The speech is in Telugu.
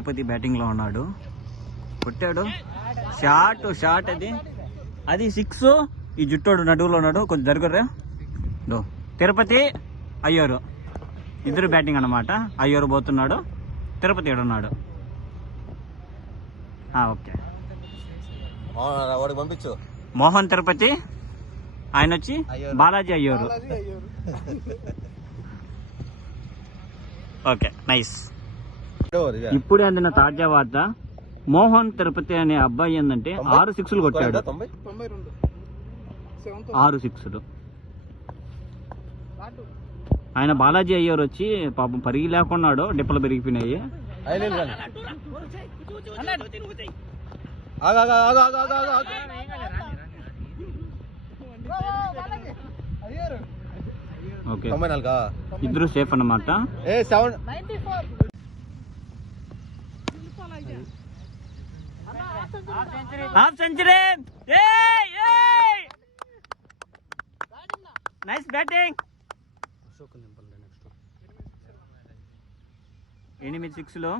తిరుపతి బ్యాటింగ్లో ఉన్నాడు. కొట్టాడు షాట్ అది 6. ఈ జుట్టోడు నడువులో ఉన్నాడు, కొంచెం జరుగురా. తిరుపతి అయ్యోరు ఇద్దరు బ్యాటింగ్ అన్నమాట. అయ్యోరు పోతున్నాడు, తిరుపతి ఏడున్నాడు. ఓకే, పంపించు. మోహన్ తిరుపతి, ఆయన వచ్చి బాలాజీ అయ్యోరు. Okay, nice. ఇప్పుడే అందిన తాజా వార్త, మోహన్ తిరుపతి అనే అబ్బాయి ఏంటంటే 6 సిక్స్లు కొట్టాడు. 6 సిక్స్లు. ఆయన బాలాజీ అయ్యారు వచ్చి పాపం పరిగి లేకున్నాడు, డిప్పలు పెరిగిపోయినాయి. ఓకే, ఇద్దరు సేఫ్ అన్నమాట. Half century. Nice batting. 8 సిక్స్లు.